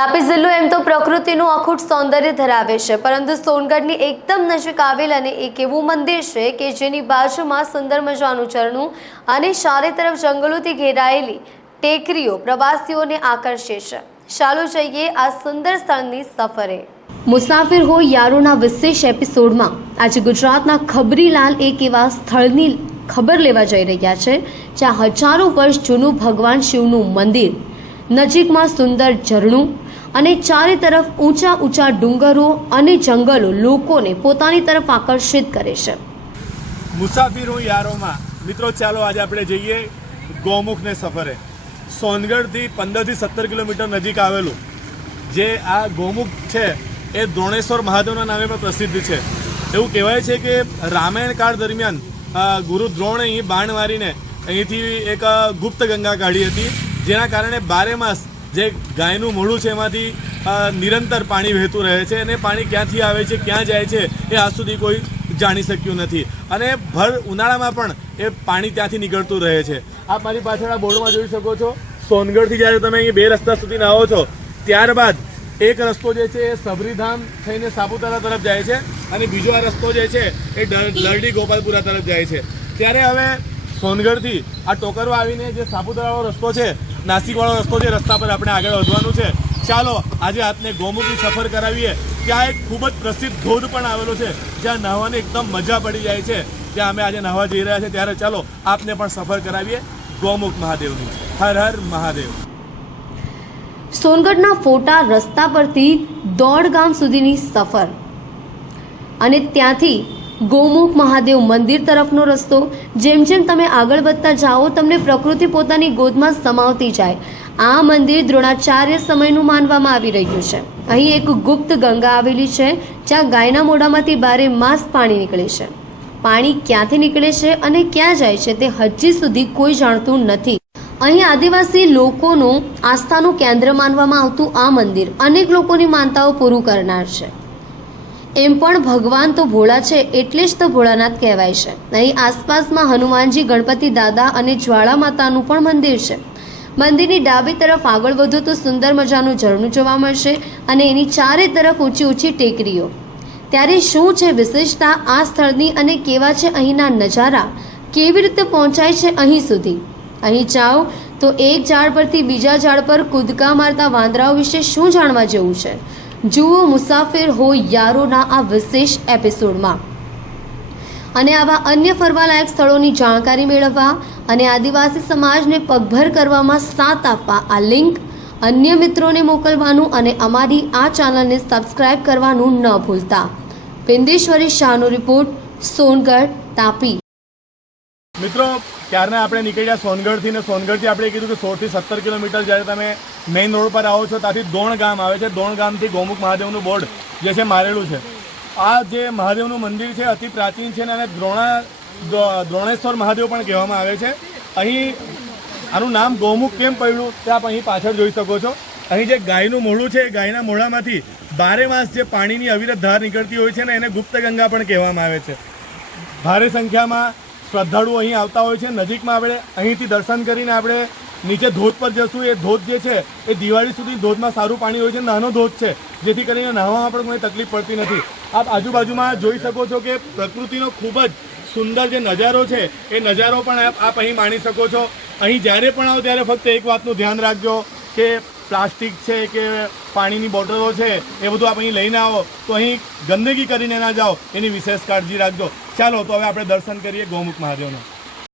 તાપી જિલ્લો એમ તો પ્રકૃતિનું અખૂટ સૌંદર્ય ધરાવે છે, પરંતુ સોનગઢની એકદમ નજીક આવેલ અને એક એવું મંદિર છે કે જેની બાજુમાં સુંદર મજાનું ઝરણું અને ચારે તરફ જંગલોથી ઘેરાયેલી ટેકરીઓ પ્રવાસીઓને આકર્ષે છે। ચાલો જઈએ આ સુંદર સ્થળની સફરે। મુસાફિર હો યારોના વિશેષ એપિસોડમાં આજે ગુજરાતના ખબરીલાલ એક એવા સ્થળની ખબર લેવા જઈ રહ્યા છે જ્યાં હજારો વર્ષ જૂનું ભગવાન શિવનું મંદિર, નજીકમાં સુંદર ઝરણું અને ચારે તરફ ઊંચા ઊંચા ડુંગરો અને જંગલો લોકોને પોતાની તરફ આકર્ષિત કરે છે। મુસાફિરો યારોમાં મિત્રો, ચાલો આજે આપણે જઈએ ગૌમુખને સફરે। સોનગઢથી 15 થી 17 કિલોમીટર નજીક આવેલું જે આ ગૌમુખ છે એ દ્રોણેશ્વર મહાદેવના નામે પણ પ્રસિદ્ધ છે। એવું કહેવાય છે કે રામાયણ કાળ દરમિયાન ગુરુ દ્રોણે અહીં બાણ મારીને અહીંથી એક ગુપ્ત ગંગા કાઢી હતી, જેના કારણે 12 માસ જે ગાયનું મોઢું છે એમાંથી નિરંતર પાણી વહેતું રહે છે અને પાણી ક્યાંથી આવે છે, ક્યાં જાય છે એ આજ સુધી કોઈ જાણી શક્યું નથી અને ભર ઉનાળામાં પણ એ પાણી ત્યાંથી નીકળતું રહે છે। આપ મારી પાછળ આ બોર્ડમાં જોઈ શકો છો, સોનગઢથી જ્યારે તમે અહીં 2 રસ્તા સુધી આવો છો, ત્યારબાદ એક રસ્તો જે છે એ સબરીધામ થઈને સાપુતારા તરફ જાય છે અને બીજો આ રસ્તો જે છે એ લરડી ગોપાલપુરા તરફ જાય છે। ત્યારે હવે સોનગઢથી આ ટોકરવા આવીને જે સાપુતારાવાળો રસ્તો છે, નાસિકવાળો રસ્તો છે, રસ્તા પર આપણે આગળ વધવાનું છે। ચાલો આજે આપને ગૌમુખની સફર કરાવીએ। ત્યાં એક ખૂબ જ પ્રસિદ્ધ ધોધ પણ આવેલો છે જ્યાં નહાવાની એકદમ મજા પડી જાય છે। ત્યાં અમે આજે નહાવા જઈ રહ્યા છીએ, ત્યારે ચાલો આપને પણ સફર કરાવીએ ગૌમુખ મહાદેવની। હર હર મહાદેવ। સોનગઢના ફોટા રસ્તા પરથી 1.5 ગામ સુધીની સફર અને ત્યાંથી ગૌમુખ મહાદેવ મંદિર તરફનો રસ્તો। જેમ જેમ તમે આગળ વધતા જાઓ તમને પ્રકૃતિ પોતાની ગોદમાં સમાવતી જાય। આ મંદિર દ્રોણાચાર્ય સમયનું માનવામાં આવી રહ્યું છે। અહીં એક ગુપ્ત ગંગા આવેલી છે જ્યાં ગાયના મોઢામાંથી 12 માસ પાણી નીકળે છે। પાણી ક્યાંથી નીકળે છે અને ક્યાં જાય છે તે હજી સુધી કોઈ જાણતું નથી। અહીં આદિવાસી લોકોનું આસ્થાનું કેન્દ્ર માનવામાં આવતું આ મંદિર અનેક લોકોની માનતાઓ પૂરું કરનાર છે। એમ પણ ભગવાન તો ભોળા છે એટલે જ તો ભોળાનાથ કહેવાય છે। અહીં આસપાસમાં હનુમાનજી, ગણપતિ દાદા અને જ્વાળા માતાનું પણ મંદિર છે। મંદિરની ડાબી તરફ આગળ વધો તો સુંદર મજાનું ઝરણું જોવા મળશે અને એની ચારે તરફ ઊંચી ઊંચી ટેકરીઓ। ત્યારે શું છે વિશેષતા આ સ્થળની અને કેવા છે અહીંના નજારા, કેવી રીતે પહોંચાય છે અહીં સુધી? અહીં જાઓ તો એક ઝાડ પરથી બીજા ઝાડ પર કૂદકા મારતા વાંદરાઓ વિશે શું જાણવા જેવું છે? જુઓ મુસાફિર હો યારોના આ વિશેષ એપિસોડમાં। અને આવા અન્ય ફરવાલાયક સ્થળોની જાણકારી મેળવવા અને આદિવાસી સમાજને પગભર કરવામાં સાથ આપવા આ લિંક અન્ય મિત્રોને મોકલવાનું અને અમારી આ ચેનલને સબસ્ક્રાઇબ કરવાનું ન ભૂલતા। પિંદેશ્વરી શાહનો રિપોર્ટ, સોનગઢ, તાપી। મિત્રો, ત્યારના આપણે નીકળ્યા સોનગઢથી ને સોનગઢથી આપણે કીધું કે 16 થી 17 કિલોમીટર જ્યારે તમે મેઇન રોડ પર આવો છો ત્યાંથી દોણ ગામ આવે છે। દોણ ગામથી ગૌમુખ મહાદેવનું બોર્ડ જે છે મારેલું છે। આ જે મહાદેવનું મંદિર છે અતિ પ્રાચીન છે અને દ્રોણેશ્વર મહાદેવ પણ કહેવામાં આવે છે। અહીં આનું નામ ગૌમુખ કેમ પડ્યું તે આપ અહીં પાછળ જોઈ શકો છો। અહીં જે ગાયનું મોઢું છે એ ગાયના મોઢામાંથી 12 માસ જે પાણીની અવિરત ધાર નીકળતી હોય છે ને એને ગુપ્ત ગંગા પણ કહેવામાં આવે છે। ભારે સંખ્યામાં શ્રદ્ધાળુઓ અહીં આવતા હોય છે। નજીકમાં આપણે અહીંથી દર્શન કરીને આપણે નીચે ધોધ પર જશું। એ ધોધ જે છે એ દિવાળી સુધી ધોધમાં સારું પાણી હોય છે, નાનો ધોધ છે, જેથી કરીને નહાવામાં પણ કોઈ તકલીફ પડતી નથી। આપ આજુબાજુમાં જોઈ શકો છો કે પ્રકૃતિનો ખૂબ જ સુંદર જે નજારો છે એ નજારો પણ આપ અહીં માણી શકો છો। અહીં જ્યારે પણ આવો ત્યારે ફક્ત એક વાતનું ધ્યાન રાખજો કે પ્લાસ્ટિક છે કે પાણીની બોટલો છે એ બધું આપ અહીં લઈને આવો તો અહીં ગંદકી કરીને ના જાઓ, એની વિશેષ કાળજી રાખજો। ચાલો તો હવે આપણે દર્શન કરીએ ગૌમુખ મહાદેવના।